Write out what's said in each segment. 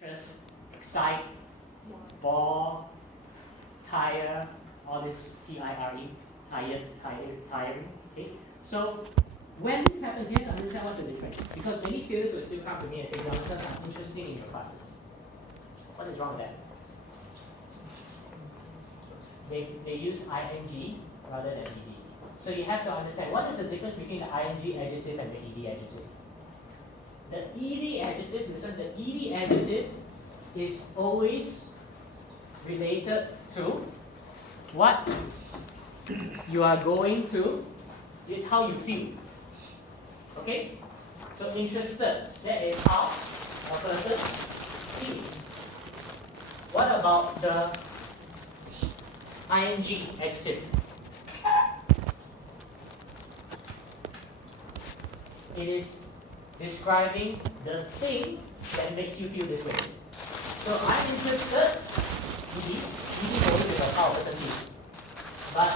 interest, excite, bore, tire, all this T-I-R-E, tiring. Okay, so when this happens, you have to understand what's the difference. Because many students will still come to me and say, Jonathan, I'm interested in your classes. What is wrong with that? They use ing rather than ed. So you have to understand what is the difference between the ing adjective and the ed adjective. The ed adjective, listen, the ed adjective is always related to what you are going to, it's how you feel. Okay? So interested, that is how a person feels. What about the ing adjective? It is describing the thing that makes you feel this way. So I'm interested, ed always is how a person feels. But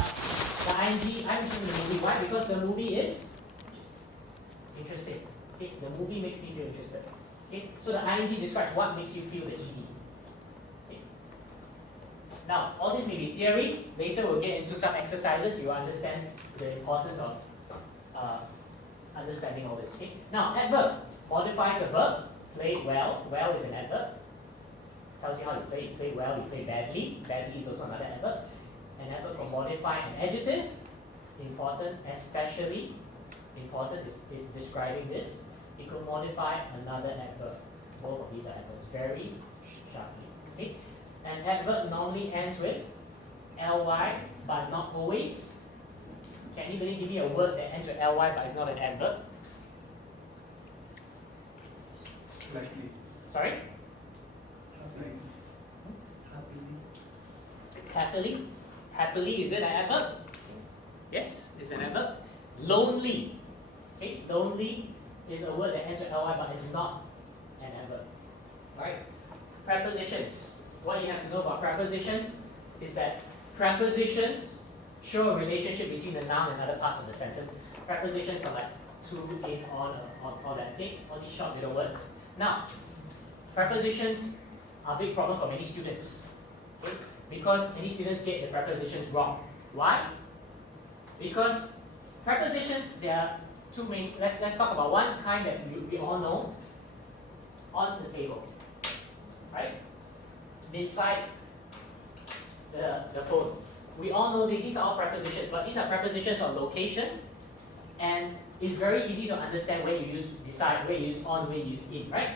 the ing, I'm interested in the movie. Why? Because the movie is interesting. Okay? The movie makes me feel interested. Okay? So the ing describes what makes you feel the ed. Okay? Now, all this may be theory. Later we'll get into some exercises. You understand the importance of understanding all this. Okay? Now, adverb modifies a verb. Played well. Well is an adverb. Tells you how you play. You play well, you play badly. Badly is also another adverb. An adverb can modify an adjective. Important, especially important is describing this. It could modify another adverb. Both of these are adverbs very sharply. Okay? An adverb normally ends with ly, but not always. Can anybody give me a word that ends with ly but is not an adverb? Likely. Sorry? Happily. Happily, is it an adverb? Yes, it's an adverb. Lonely. Okay, lonely is a word that ends with ly but is not an adverb. Alright? Prepositions. What you have to know about preposition is that prepositions show a relationship between the noun and other parts of the sentence. Prepositions are like to, in, on, all that. Okay? All these short little words. Now, prepositions are a big problem for many students. Okay? Because many students get the prepositions wrong. Why? Because prepositions, there are two main. Let's talk about one kind that we all know. On the table, right? Beside the phone. We all know these are all prepositions, but these are prepositions of location, and it's very easy to understand where you use beside, where you use on, where you use in, right?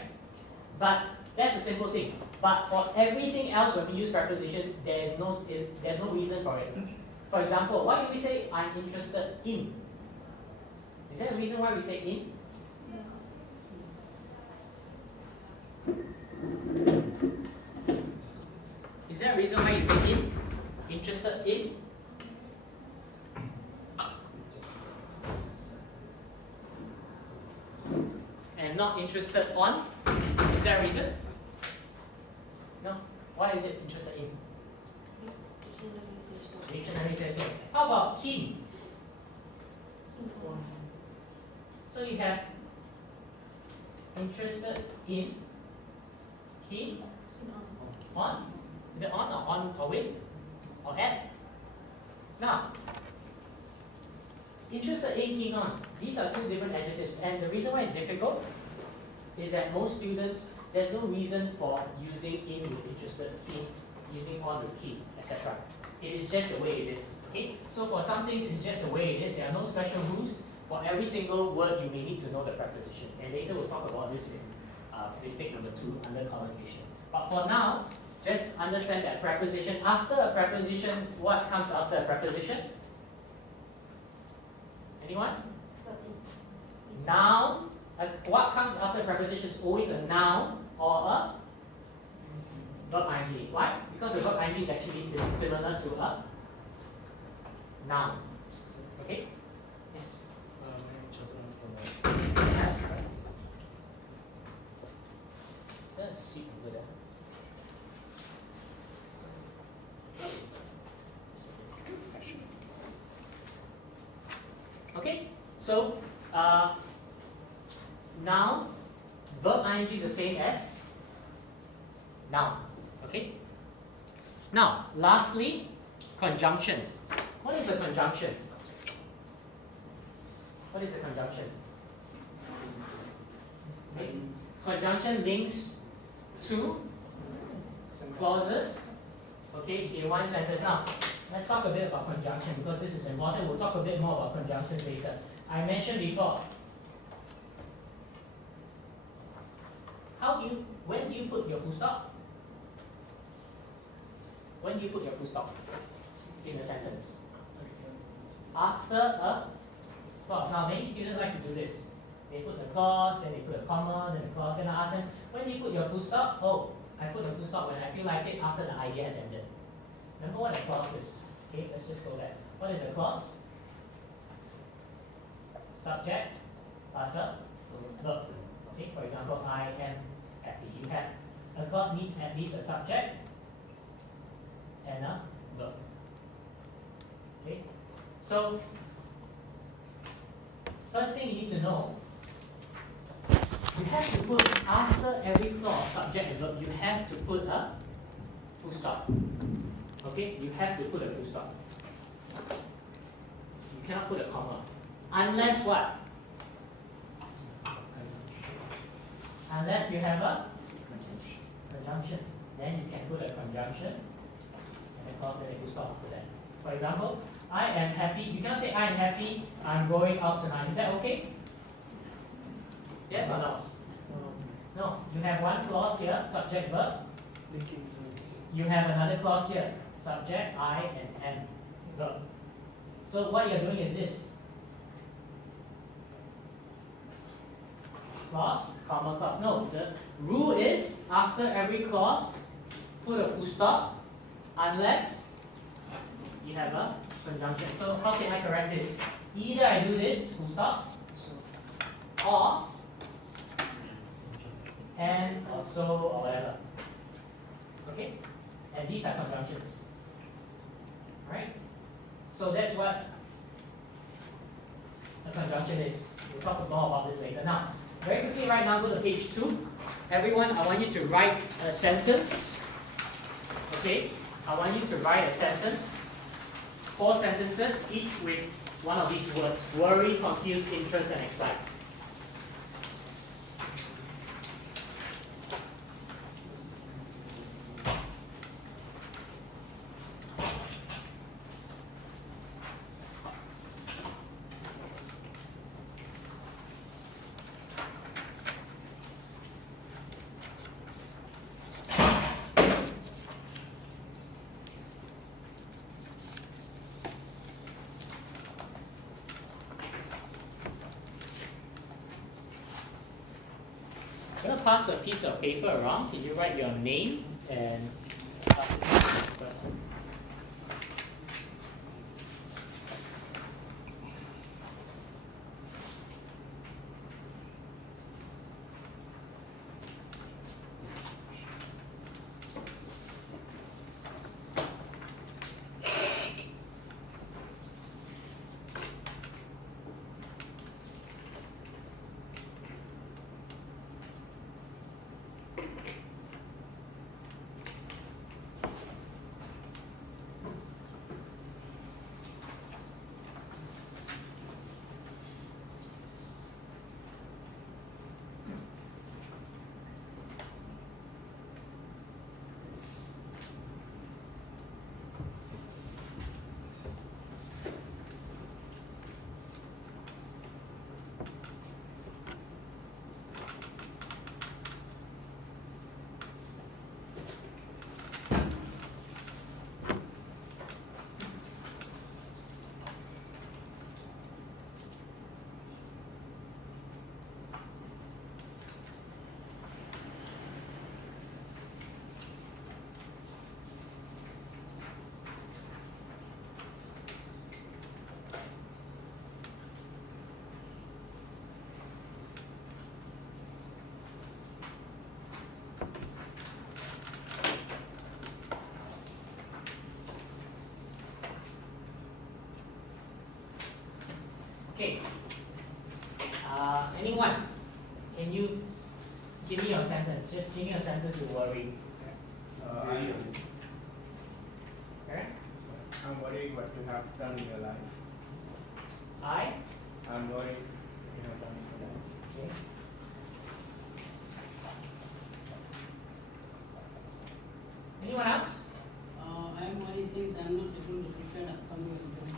But that's a simple thing. But for everything else, when we use prepositions, there's no reason for it. For example, why do we say I'm interested in? Is there a reason why we say in? Is there a reason why you say in? Interested in? And not interested on? Is there a reason? No. Why is it interested in? Dictionary says so. How about keen? So you have interested in, keen, on. Is it on or with? Or at? Now, interested in, keen on. These are two different adjectives. And the reason why it's difficult is that most students, there's no reason for using in with interested, keen, using on with keen, etc. It is just the way it is. Okay? So for some things, it's just the way it is. There are no special rules. For every single word, you may need to know the preposition. And later we'll talk about this in mistake number 2 under collocation. But for now, just understand that preposition. After a preposition, what comes after a preposition? Anyone? Noun. What comes after a preposition is always a noun or a verb ing. Why? Because the verb ing is actually similar to a noun. Okay? Yes. There's a seat over there. Okay? So, noun, verb ing is the same as Noun. Okay? Now, lastly, conjunction. What is a conjunction? What is a conjunction? Okay. Conjunction links two clauses, okay, in one sentence. Now, let's talk a bit about conjunction because this is important. We'll talk a bit more about conjunctions later. I mentioned before, when do you put your full stop? When do you put your full stop in a sentence? After a clause. Now, many students like to do this. They put a clause, then they put a comma, then a clause. Then I ask them, when do you put your full stop? Oh, I put a full stop when I feel like it after the idea has ended. Remember what a clause is? Okay, let's just go there. What is a clause? Subject plus a verb. Okay, for example, I am happy. You have a clause needs at least a subject and a verb. Okay, so first thing you need to know, you have to put after every clause, subject and verb, you have to put a full stop. Okay, you have to put a full stop. You cannot put a comma. Unless what? Unless you have a conjunction. Then you can put a conjunction and a clause and a full stop after that. For example, I am happy. You cannot say I am happy, I'm going out tonight. Is that okay? Yes or no? No. You have one clause here, subject verb. You have another clause here, subject, I and am, verb. So what you're doing is this. Clause, comma, clause. No, the rule is after every clause, put a full stop unless you have a conjunction. So how can I correct this? Either I do this, full stop, or and or so or whatever. Okay? And these are conjunctions. Right? So that's what a conjunction is. We'll talk more about this later. Now, very quickly right now, go to page 2. Everyone, I want you to write a sentence. Okay? I want you to write a sentence. 4 sentences, each with one of these words. Worry, confuse, interest, and excite. I'm going to pass a piece of paper around. Can you write your name and pass it to this person? Okay. Anyone? Can you give me your sentence? Just give me a sentence you worry. Okay. I'm worried what you have done in your life. I'm worried what you have done in your life. Okay. Anyone else? I'm worried since I'm not able to prepare upcoming exam.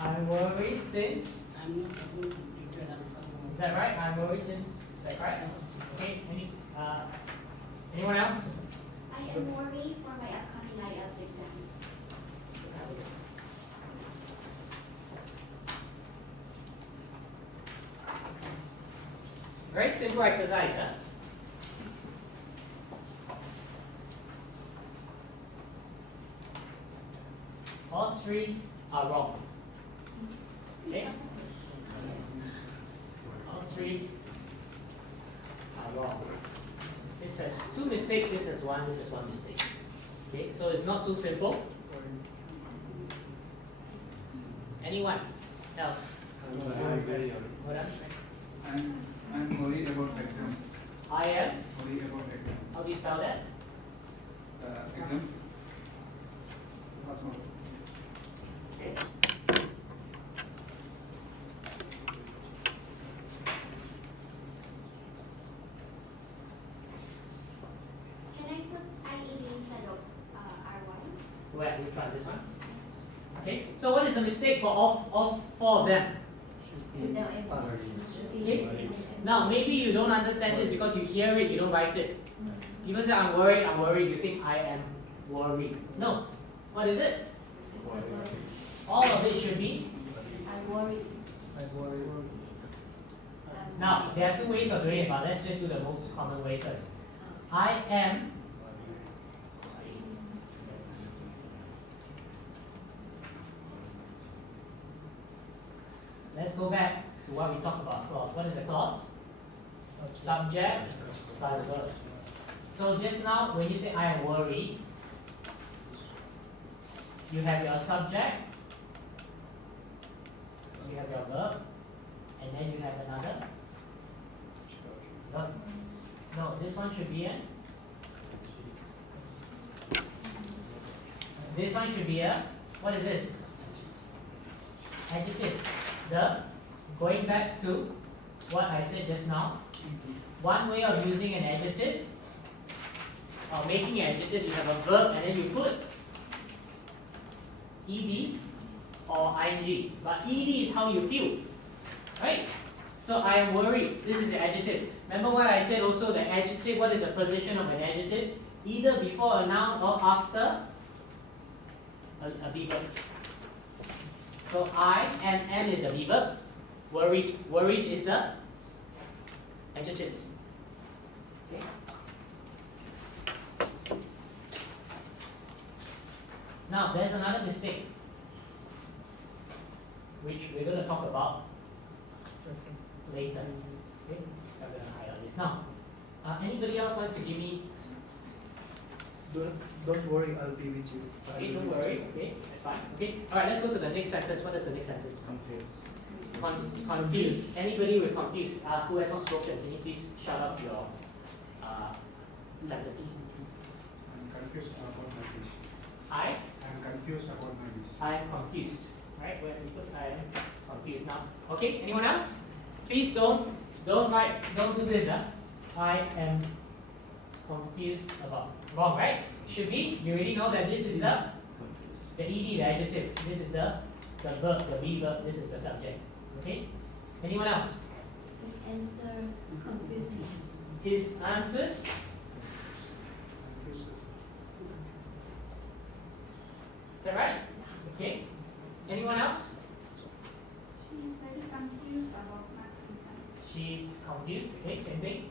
I'm worried since. I'm not able to prepare upcoming Is that right? I'm worried since. Is that right? Okay. Anyone else? I am worried for my upcoming IELTS exam. Very simple exercise, huh? All three are wrong. Okay? All three are wrong. This has two mistakes, this has one mistake. Okay, so it's not so simple. Anyone else? Hold on. I'm worried about exams. I am. Worried about exams. How do you spell that? Exams. Possible. Okay. Can I put IED instead of RY? Where? Which one? This one? Okay. So what is the mistake for all four of them? Okay. Now maybe you don't understand this because you hear it, you don't write it. People say I'm worried, you think I am worried. No. What is it? All of it should be. I'm worried. Now, there are two ways of doing it, but let's just do the most common way first. I am. Let's go back to what we talked about clause. What is the clause? Subject plus verb. So just now, when you say I am worried, you have your subject, you have your verb, and then you have another verb. No, this one should be a. This one should be a. What is this? Adjective. Going back to what I said just now, one way of using an adjective, or making an adjective, you have a verb and then you put ed or ing. But ed is how you feel, right? So I am worried. This is the adjective. Remember what I said also, the adjective, what is the position of an adjective? Either before a noun or after a be verb. So I and am is the be verb. Worried is the adjective. Okay. Now there's another mistake which we're going to talk about later. Okay? I'm going to highlight this. Now, anybody else wants to give me? Don't worry, I'll be with you. Okay, don't worry. Okay, that's fine. Okay, all right. Let's go to the next sentence. What is the next sentence? Confused. Confused. Anybody with confused? Who has not spoken? Can you please shout out your sentence? I'm confused about my dish. I'm confused about my dish. I am confused. Right? Where do we put I am confused now? Okay. Anyone else? Please don't do this. I am confused about. Wrong, right? Should be. You already know that this is the ed, the adjective. This is the verb, the be verb. This is the subject. Okay. Anyone else? His answers confuse me. His answers. Is that right? Okay. Anyone else? She is very confused about maths and science. She's confused. Okay, same thing.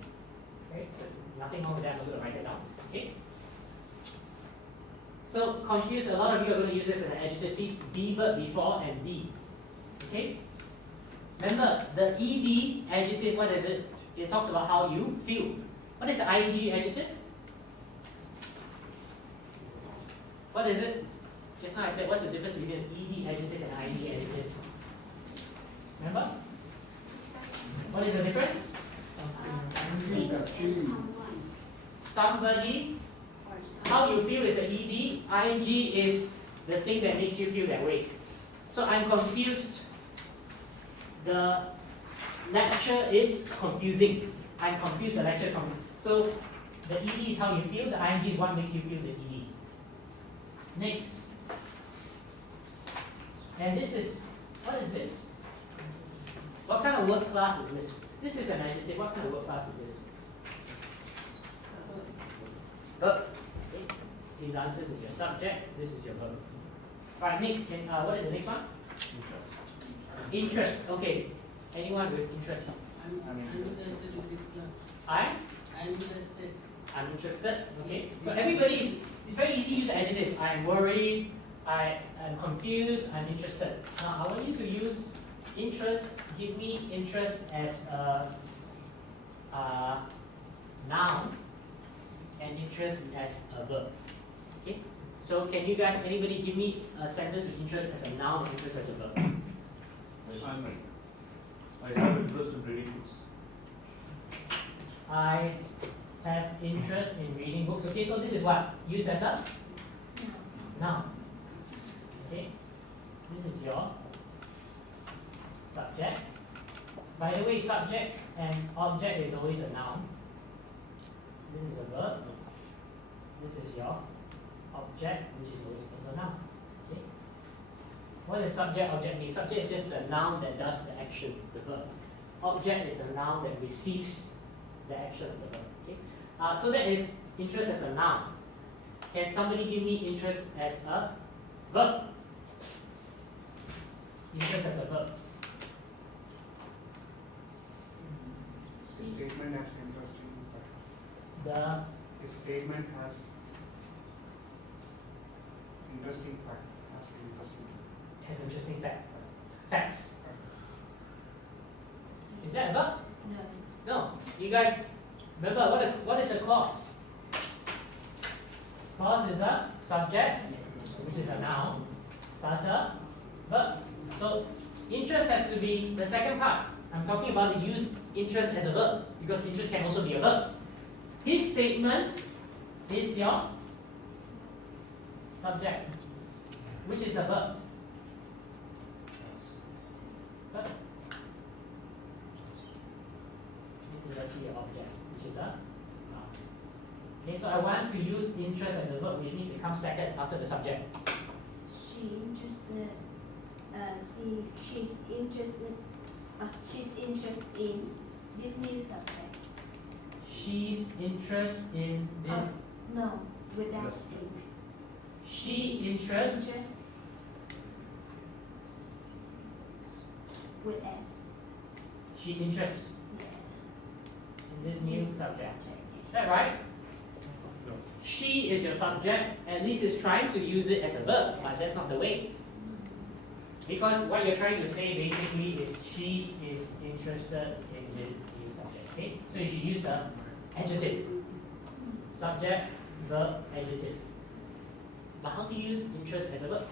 Okay, so nothing wrong with that. I'm going to write it down. Okay. So confused. A lot of you are going to use this as an adjective. Please be verb before and the. Okay. Remember the ed adjective. What is it? It talks about how you feel. What is the ing adjective? What is it? Just now I said, what's the difference between an ed adjective and ing adjective? Remember? What is the difference? Things and someone. Somebody Or how you feel is the ed, ing is the thing that makes you feel that way. So I'm confused. The lecture is confusing. I'm confused, the lecture is confusing. So the ed is how you feel, the ing is what makes you feel the ed. Next. And this is, what is this? What kind of word class is this? This is an adjective. What kind of word class is this? Verb. Okay. These answers is your subject. This is your verb. Right. Next. What is the next one? Interest. Interest. Okay. Anyone with interest? I'm interested in this class. I'm interested. I'm interested. Okay. But everybody is. It's very easy to use adjective. I'm worried. I am confused. I'm interested. Now I want you to use interest. Give me interest as a noun and interest as a verb. Okay. So can you guys, anybody give me a sentence with interest as a noun and interest as a verb? Assignment. I have interest in reading books. I have interest in reading books. Okay, so this is what? Used as a noun. Okay. This is your subject. By the way, subject and object is always a noun. This is a verb. This is your object, which is always also a noun. Okay. What does subject object mean? Subject is just the noun that does the action, the verb. Object is the noun that receives the action of the verb. Okay. So that is interest as a noun. Can somebody give me interest as a verb? Interest as a verb. The statement has interesting fact. The The statement has interesting fact. has interesting fact. Facts. Is that a verb? No. No. You guys remember what is a clause? Clause is a subject, which is a noun, plus a verb. So interest has to be the second part. I'm talking about the use interest as a verb because interest can also be a verb. His statement is your subject, which is a verb. Verb. This is actually an object, which is a noun. Okay, so I want to use interest as a verb, which means it comes second after the subject. She's interested in this new subject. She's interested in this. No, without Yes. this. She interests. Interest with S. She interests Yeah. in this new subject. Is that right? No. She is your subject. At least is trying to use it as a verb, but that's not the way. Because what you're trying to say basically is she is interested in this new subject. Okay? So you should use the adjective. Subject, verb, adjective. But how to use interest as a verb? It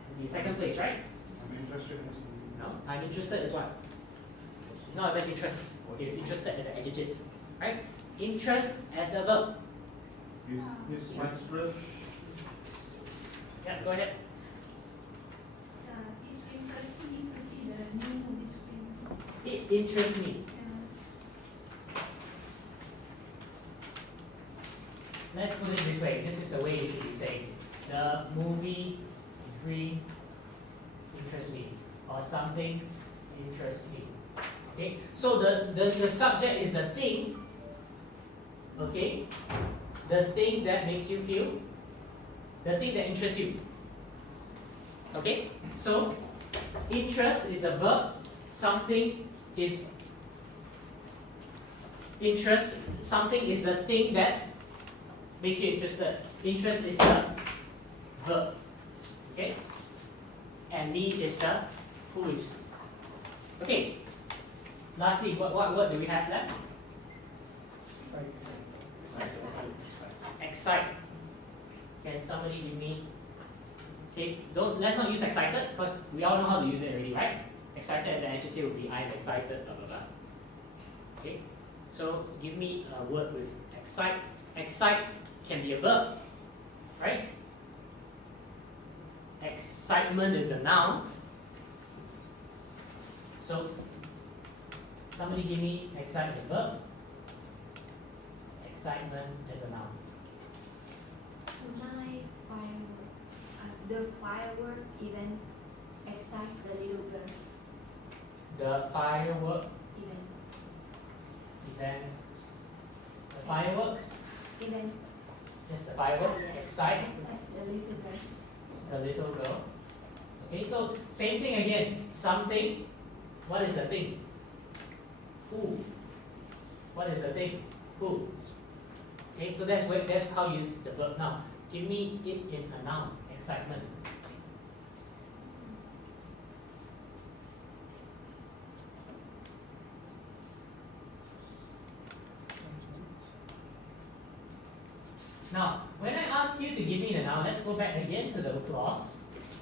has to be second place, right? I'm interested in something. No? I'm interested is what? It's not about interest. It's interested as an adjective. Right? Interest as a verb. Is my stress Yeah, go ahead. It interests me to see the new movie screen. It interests me. Let's put it this way. This is the way you should be saying. The movie screen interests me. Or something interests me. Okay? So the subject is the thing. Okay? The thing that makes you feel. The thing that interests you. Okay? So interest is a verb. Something is interest. Something is the thing that makes you interested. Interest is the verb. Okay? And me is the who is. Okay. Lastly, what word do we have left? Excite. Can somebody give me? Okay, let's not use excited because we all know how to use it already, right? Excited as an adjective would be I'm excited, blah blah blah. Okay, so give me a word with excite. Excite can be a verb, right? Excitement is the noun. So somebody give me excite as a verb. Excitement as a noun. Tonight, the firework events excites the little girl. The firework Events. event. The fireworks, Events. just the fireworks, excite Excites the little girl. the little girl. Okay, so same thing again. Something. What is the thing? Who? What is the thing? Who? Okay, so that's how you use the verb now. Give me it in a noun. Excitement. Now, when I ask you to give me the noun, let's go back again to the clause.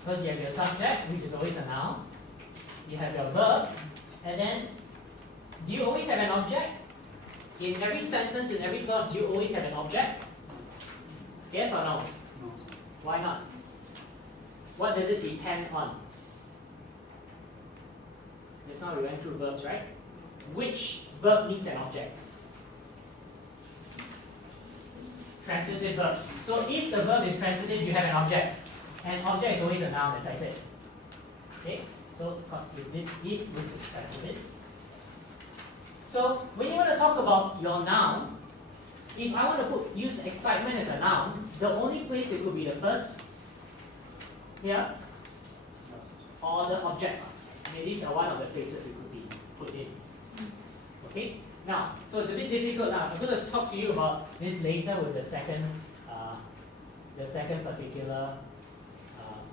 Because you have your subject, which is always a noun. You have your verb, and then do you always have an object? In every sentence, in every clause, do you always have an object? Yes or no? No. Why not? What does it depend on? Just now we went through verbs, right? Which verb needs an object? Transitive verbs. So if the verb is transitive, you have an object. And object is always a noun, as I said. Okay? So if this is transitive. So when you want to talk about your noun, if I want to use excitement as a noun, the only place it could be the first here or the object. I mean, these are one of the places it could be put in. Okay? Now, so it's a bit difficult now. I'm going to talk to you about this later with the second particular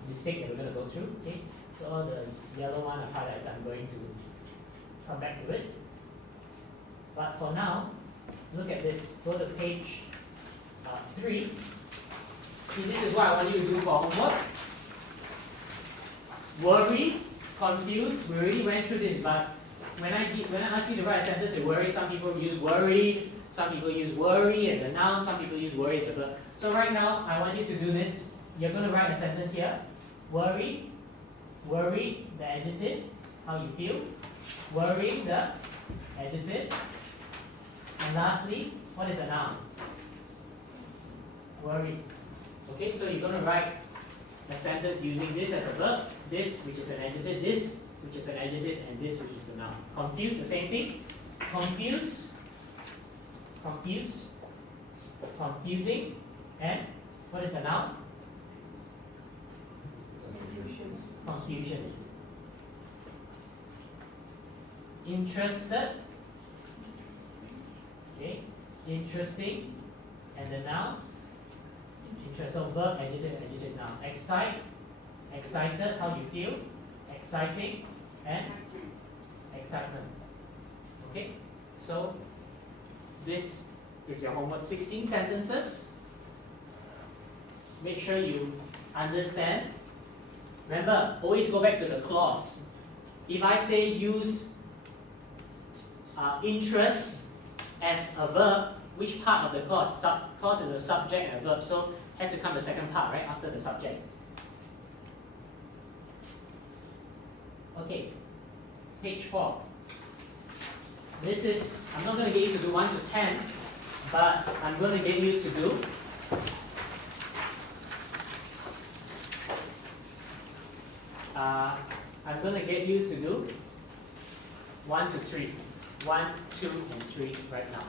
mistake that we're going to go through. Okay? So the yellow one I've highlighted, I'm going to come back to it. But for now, look at this. Go to page 3. See, this is what I want you to do for homework. Worry, confused. We already went through this, but when I ask you to write a sentence with worry, some people use worried, some people use worry as a noun, some people use worry as a verb. So right now, I want you to do this. You're going to write a sentence here. Worry, the adjective, how you feel. Worry, the adjective. And lastly, what is a noun? Worry. Okay, so you're going to write a sentence using this as a verb, this, which is an adjective, this, which is an adjective, and this, which is a noun. Confused, the same thing. Confused, confusing, and what is a noun? Confusion. Interested, okay, interesting, and the noun? Interest. So verb, adjective, adjective, noun. Excite, excited, how you feel. Exciting, and excitement. Okay, so this is your homework. 16 sentences. Make sure you understand. Remember, always go back to the clause. If I say use interest as a verb, which part of the clause? Clause is a subject and a verb, so it has to come the second part, right, after the subject. Okay, page 4. This is, I'm not going to get you to do 1 to 10, but I'm going to get you to do I'm going to get you to do 1 to 3. 1, 2, and 3 right now.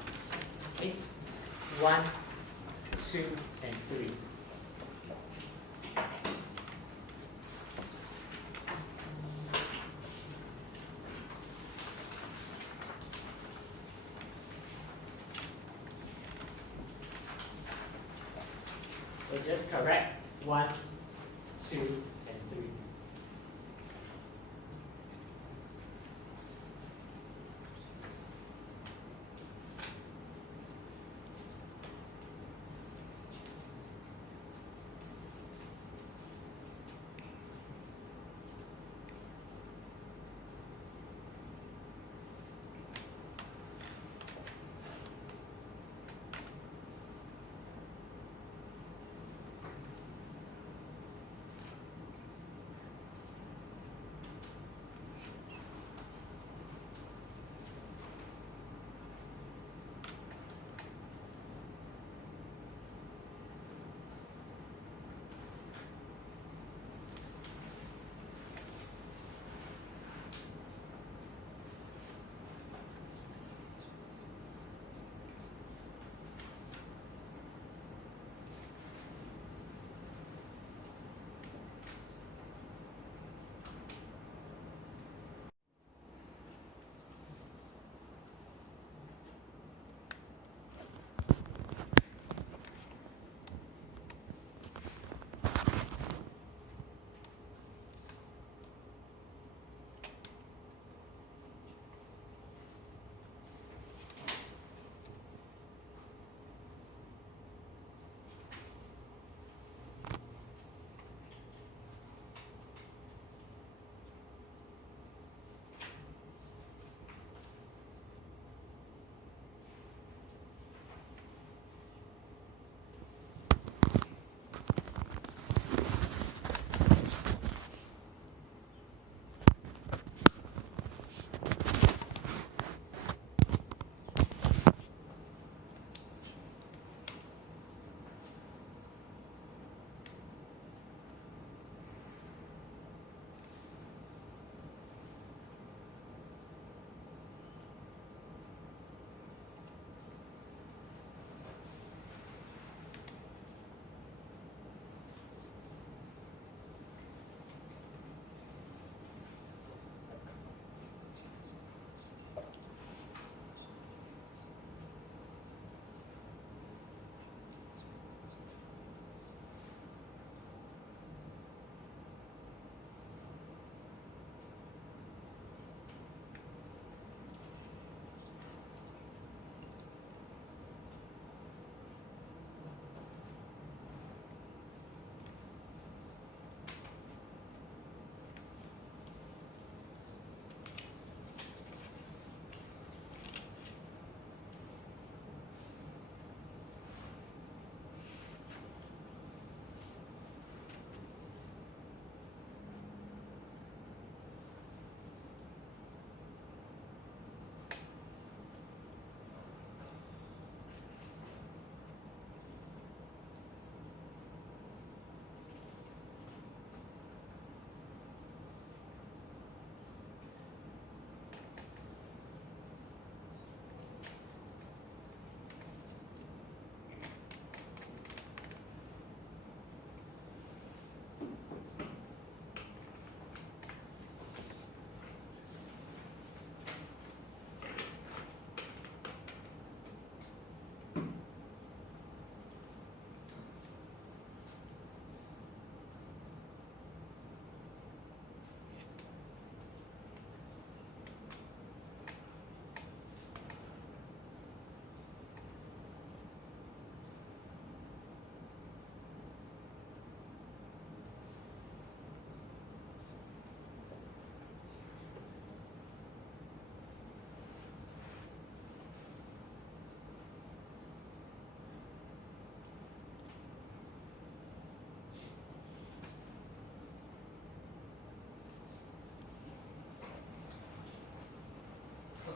Okay? 1, 2, and 3. So just correct 1, 2, and 3.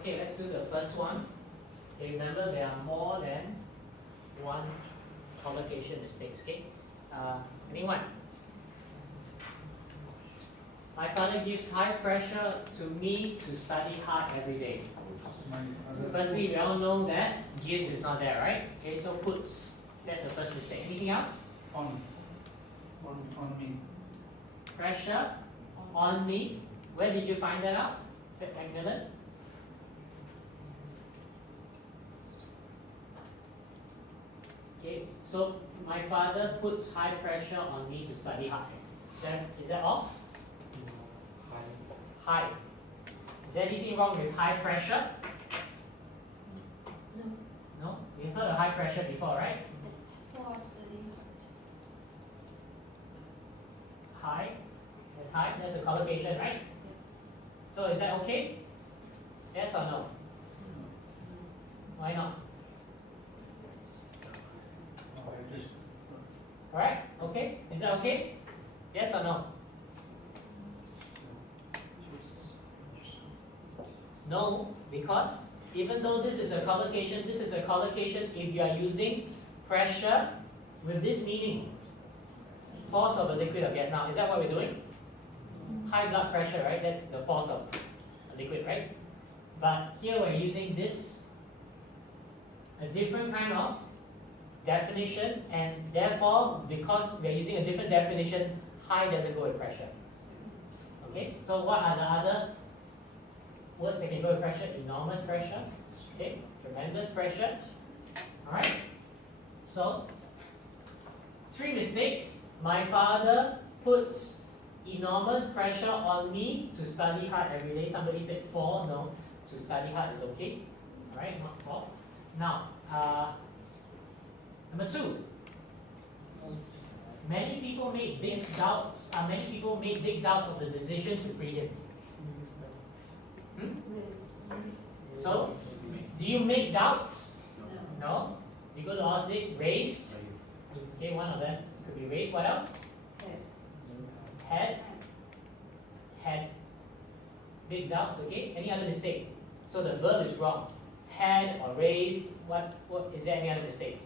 Okay, let's do the first one. Okay, remember there are more than one collocation mistakes. Okay, anyone? My father gives high pressure to me to study hard every day. Firstly, we all know that gives is not there, right? Okay, so puts. That's the first mistake. Anything else? On me. Pressure on me. Where did you find that out? Is it Macmillan? Okay, so my father puts high pressure on me to study hard. Is that off? High. Is there anything wrong with high pressure? No. No? You've heard of high pressure before, right? For studying hard. High. That's high. That's a collocation, right? So is that okay? Yes or no? Why not? Alright? Okay? Is that okay? Yes or no? No, because even though this is a collocation if you are using pressure with this meaning. Force of a liquid or gas. Now, is that what we're doing? High blood pressure, right? That's the force of a liquid, right? But here we're using this, a different kind of definition, and therefore, because we're using a different definition, high doesn't go with pressure. Okay, so what are the other words that can go with pressure? Enormous pressure, okay, tremendous pressure. Alright, so 3 mistakes. My father puts enormous pressure on me to study hard every day. Somebody said 4, no, to study hard is okay. Alright, not 4. Now, number 2. Many people make big doubts of the decision to free him. So, do you make doubts? No. You go to Osdick, raised. Okay, one of them could be raised. What else? Had. Big doubts, okay? Any other mistake? So the verb is wrong. Had or raised. What is there any other mistake?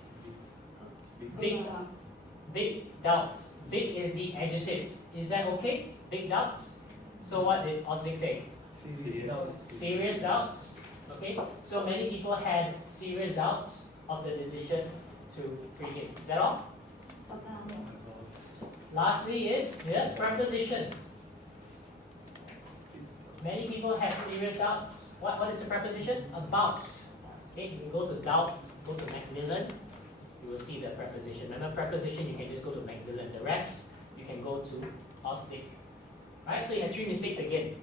Big doubts. Big is the adjective. Is that okay? Big doubts? So what did Osdick say? Serious doubts. Okay? So many people had serious doubts of the decision to free him. Is that all? Lastly is the preposition. Many people have serious doubts. What is the preposition? About. Okay, you go to doubt, go to Macmillan, you will see the preposition. Remember, preposition you can just go to Macmillan. The rest you can go to Osdick. Right? So you have 3 mistakes again.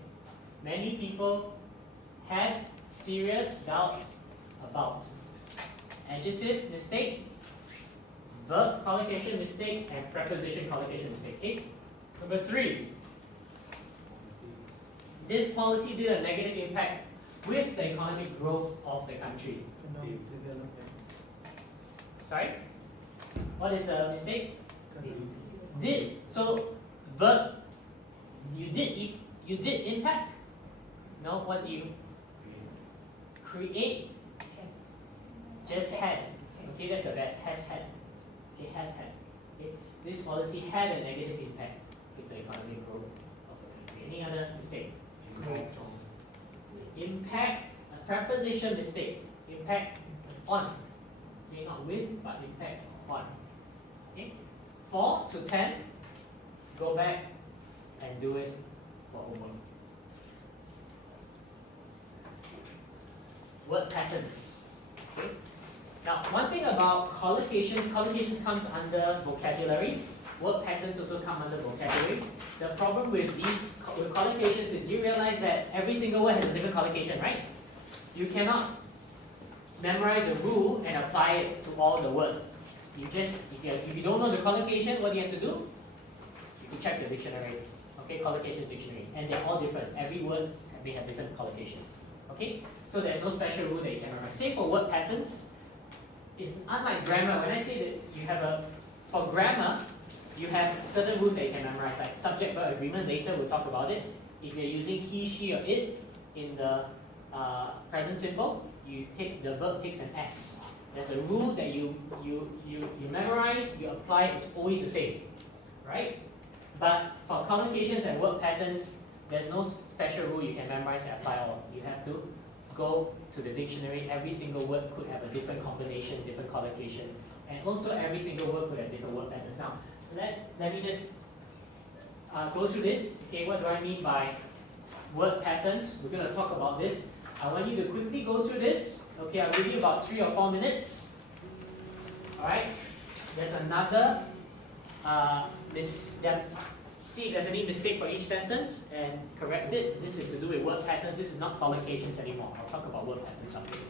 Many people had serious doubts about. Adjective mistake, verb collocation mistake, and preposition collocation mistake. Okay? Number 3. This policy did a negative impact with the economic growth of the country. Sorry? What is the mistake? Did. So, verb, you did impact. No, what do you create? Just had. Okay, that's the best. Has had. Okay, had. Okay. This policy had a negative impact with the economic growth of the country. Any other mistake? Impact, a preposition mistake. Impact on. Okay, not with, but impact on. Okay? 4 to 10. Go back and do it for homework. Word patterns. Okay? Now, one thing about collocations comes under vocabulary. Word patterns also come under vocabulary. The problem with with collocations is you realize that every single word has a different collocation, right? You cannot memorize a rule and apply it to all the words. If you don't know the collocation, what do you have to do? You can check the dictionary. Okay, collocations dictionary. And they're all different. Every word may have different collocations. Okay? So there's no special rule that you can memorize. Same for word patterns. It's unlike grammar. When I say that for grammar, you have certain rules that you can memorize, like subject verb agreement. Later we'll talk about it. If you're using he, she, or it in the present simple, you take the verb takes an S. There's a rule that you memorize, you apply, it's always the same, right? But for collocations and word patterns, there's no special rule you can memorize and apply all. You have to go to the dictionary. Every single word could have a different combination, different collocation, and also every single word could have different word patterns. Now, let me just go through this. Okay, what do I mean by word patterns? We're going to talk about this. I want you to quickly go through this. Okay, I'll give you about 3 or 4 minutes. Alright, there's another, see if there's any mistake for each sentence and correct it. This is to do with word patterns. This is not collocations anymore. I'll talk about word patterns after this.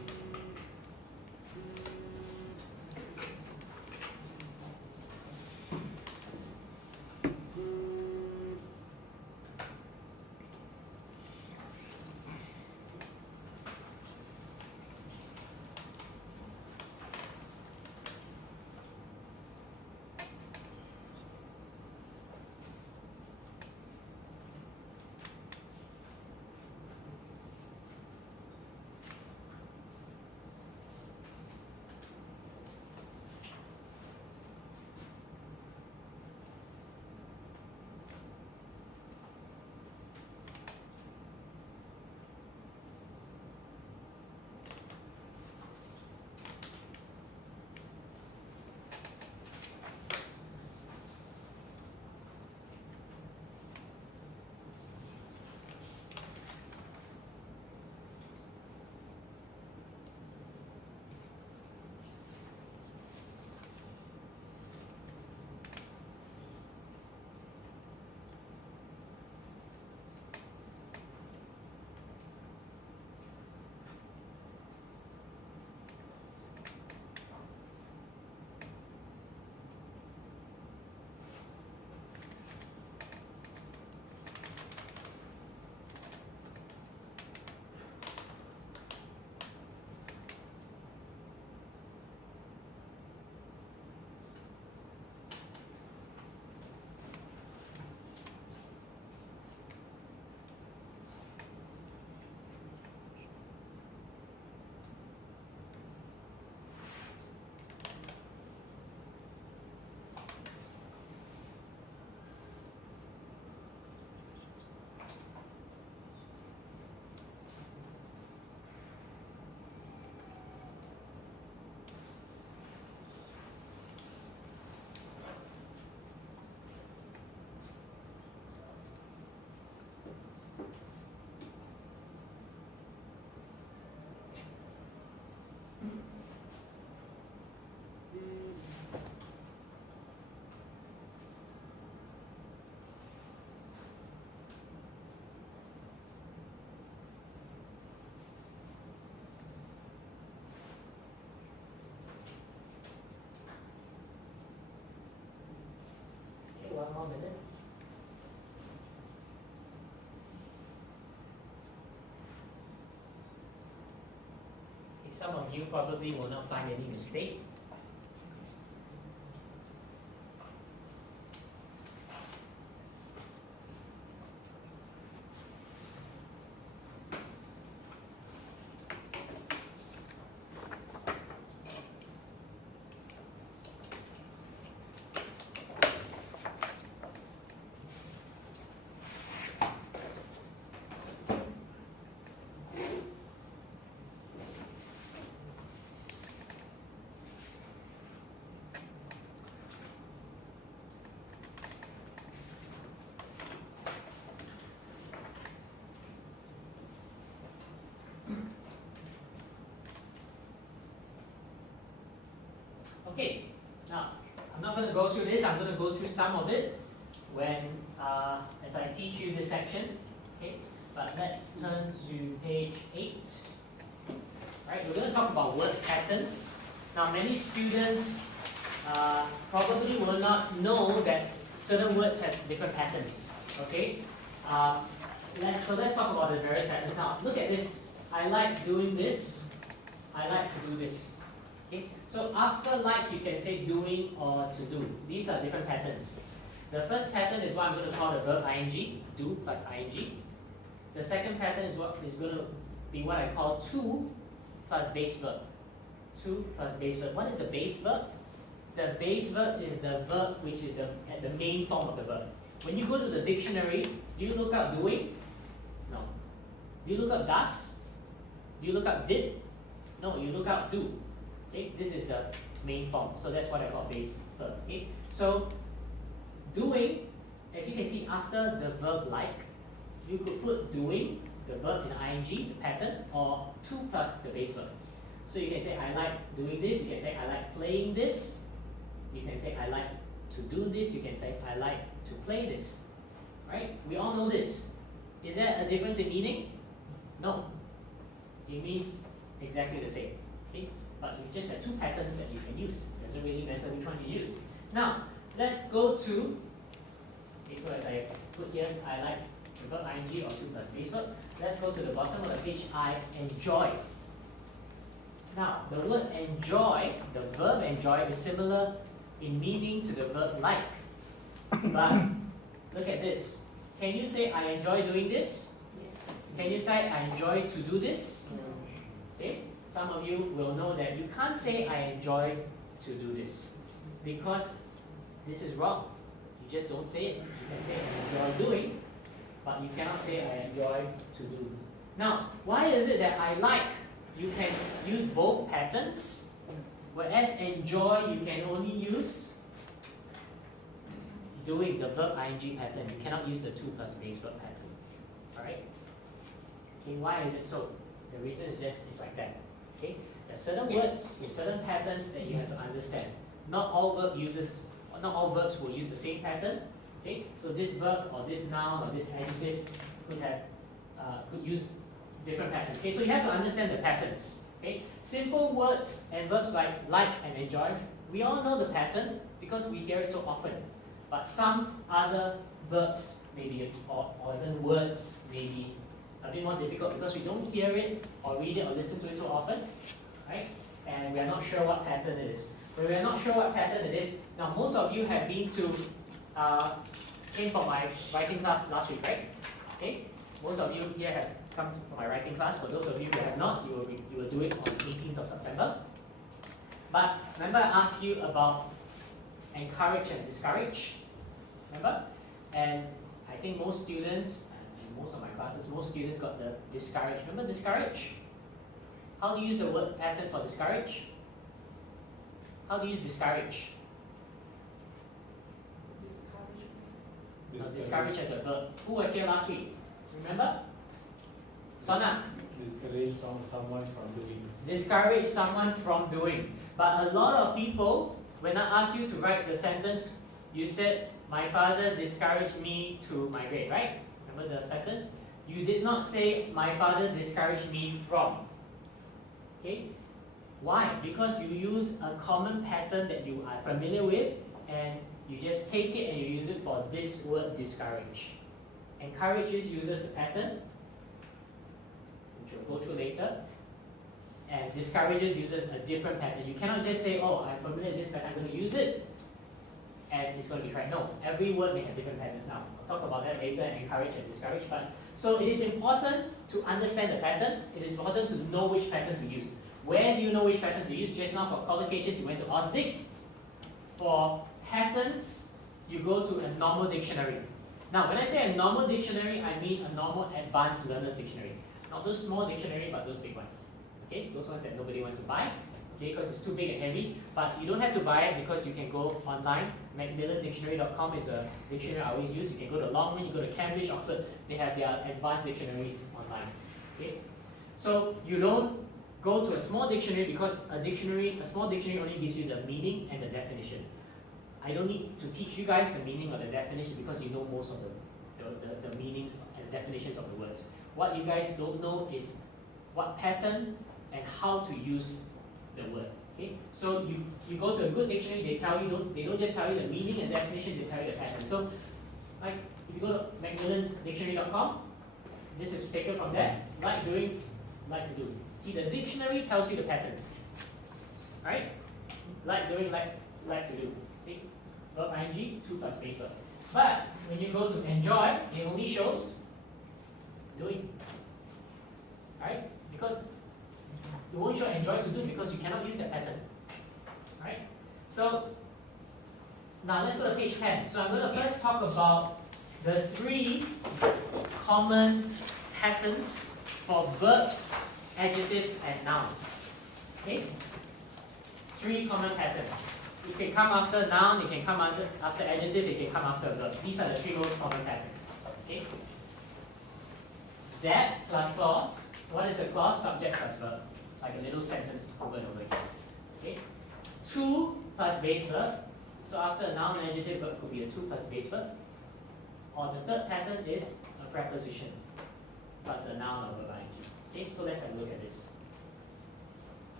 One more minute. Okay, some of you probably will not find any mistake. Okay, now I'm not going to go through this. I'm going to go through some of it when as I teach you this section. Okay, but let's turn to page 8. Right, we're going to talk about word patterns. Now, many students probably will not know that certain words have different patterns. Okay, let's talk about the various patterns. Now, look at this. I like doing this. I like to do this. Okay, so after like you can say doing or to do. These are different patterns. The first pattern is what I'm going to call the verb ing, do plus ing. The second pattern is what is going to be what I call to plus base verb. To plus base verb. What is the base verb? The base verb is the verb which is the main form of the verb. When you go to the dictionary, do you look up doing? No. Do you look up does? Do you look up did? No, you look up do. Okay, this is the main form. So that's what I call base verb. Okay, so doing, as you can see, after the verb like, you could put doing, the verb in ing, the pattern, or to plus the base verb. So you can say I like doing this. You can say I like playing this. You can say I like to do this. You can say I like to play this. Right? We all know this. Is there a difference in meaning? No. It means exactly the same. Okay? But you just have two patterns that you can use. It doesn't really matter which one you use. Now, let's go to, okay, so as I put here, I like the verb ing or to plus base verb. Let's go to the bottom of the page. I enjoy. Now, the word enjoy, the verb enjoy, is similar in meaning to the verb like. But look at this. Can you say I enjoy doing this? Can you say I enjoy to do this? Okay? Some of you will know that you can't say I enjoy to do this because this is wrong. You just don't say it. You can say I enjoy doing, but you cannot say I enjoy to do. Now, why is it that I like? You can use both patterns, whereas enjoy you can only use doing the verb ing pattern. You cannot use the to plus base verb pattern. Alright? Okay, why is it so? The reason is just it's like that. Okay? There are certain words with certain patterns that you have to understand. Not all verbs will use the same pattern. Okay? So this verb or this noun or this adjective could use different patterns. Okay, so you have to understand the patterns. Okay, simple words and verbs like and enjoy, we all know the pattern because we hear it so often. But some other verbs maybe or even words may be a bit more difficult because we don't hear it or read it or listen to it so often, right? And we are not sure what pattern it is. When we are not sure what pattern it is, now most of you have been to came for my writing class last week, right? Okay, most of you here have come for my writing class. For those of you who have not, you will do it on 18th of September. But remember I asked you about encourage and discourage, remember? And I think most students, and most of my classes, most students got the discourage. Remember discourage? How do you use the word pattern for discourage? How do you use discourage? Discourage as a verb. Who was here last week? Remember? Sona. Discourage someone from doing. Discourage someone from doing. But a lot of people, when I asked you to write the sentence, you said, my father discouraged me to migrate, right? Remember the sentence? You did not say, my father discouraged me from. Okay? Why? Because you use a common pattern that you are familiar with, and you just take it and you use it for this word discourage. Encourages uses a pattern, which we'll go through later, and discourages uses a different pattern. You cannot just say, oh, I'm familiar with this pattern, I'm going to use it, and it's going to be correct. No, every word may have different patterns. Now, I'll talk about that later, encourage and discourage. But so it is important to understand the pattern. It is important to know which pattern to use. Where do you know which pattern to use? Just now for qualifications, you went to OSDIC. For patterns, you go to a normal dictionary. Now, when I say a normal dictionary, I mean a normal advanced learner's dictionary. Not those small dictionary, but those big ones. Okay, those ones that nobody wants to buy. Okay, because it's too big and heavy. But you don't have to buy it because you can go online. MacmillanDictionary.com is a dictionary I always use. You can go to Longman, you go to Cambridge, Oxford. They have their advanced dictionaries online. Okay, so you don't go to a small dictionary because a small dictionary only gives you the meaning and the definition. I don't need to teach you guys the meaning or the definition because you know most of the meanings and definitions of the words. What you guys don't know is what pattern and how to use the word. Okay? So you go to a good dictionary, they don't just tell you the meaning and definition, they tell you the pattern. So like if you go to MacmillanDictionary.com, this is taken from there. Like doing, like to do. See, the dictionary tells you the pattern. Right? Like doing, like to do. See? Verb ing, to plus base verb. But when you go to enjoy, it only shows doing. Right? because you won't show enjoy to do because you cannot use that pattern. Right? So now let's go to page 10. So I'm going to first talk about the 3 common patterns for verbs, adjectives, and nouns. Okay? 3 common patterns. It can come after noun, it can come after adjective, it can come after verb. These are the 3 most common patterns. Okay? That plus clause. What is a clause? Subject plus verb. Like a little sentence over and over again. Okay? To plus base verb. So after a noun, adjective, verb could be a to plus base verb. Or the third pattern is a preposition plus a noun or verb ing. Okay, so let's have a look at this.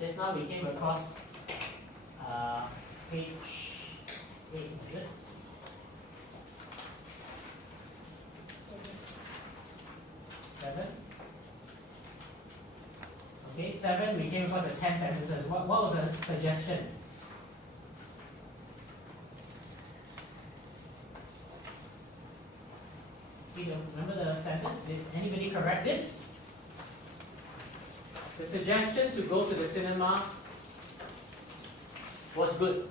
Just now we came across page 8, is it? 7. Okay, 7 we came across 10 sentences. What was the suggestion? See, remember the sentence? Did anybody correct this? The suggestion to go to the cinema was good.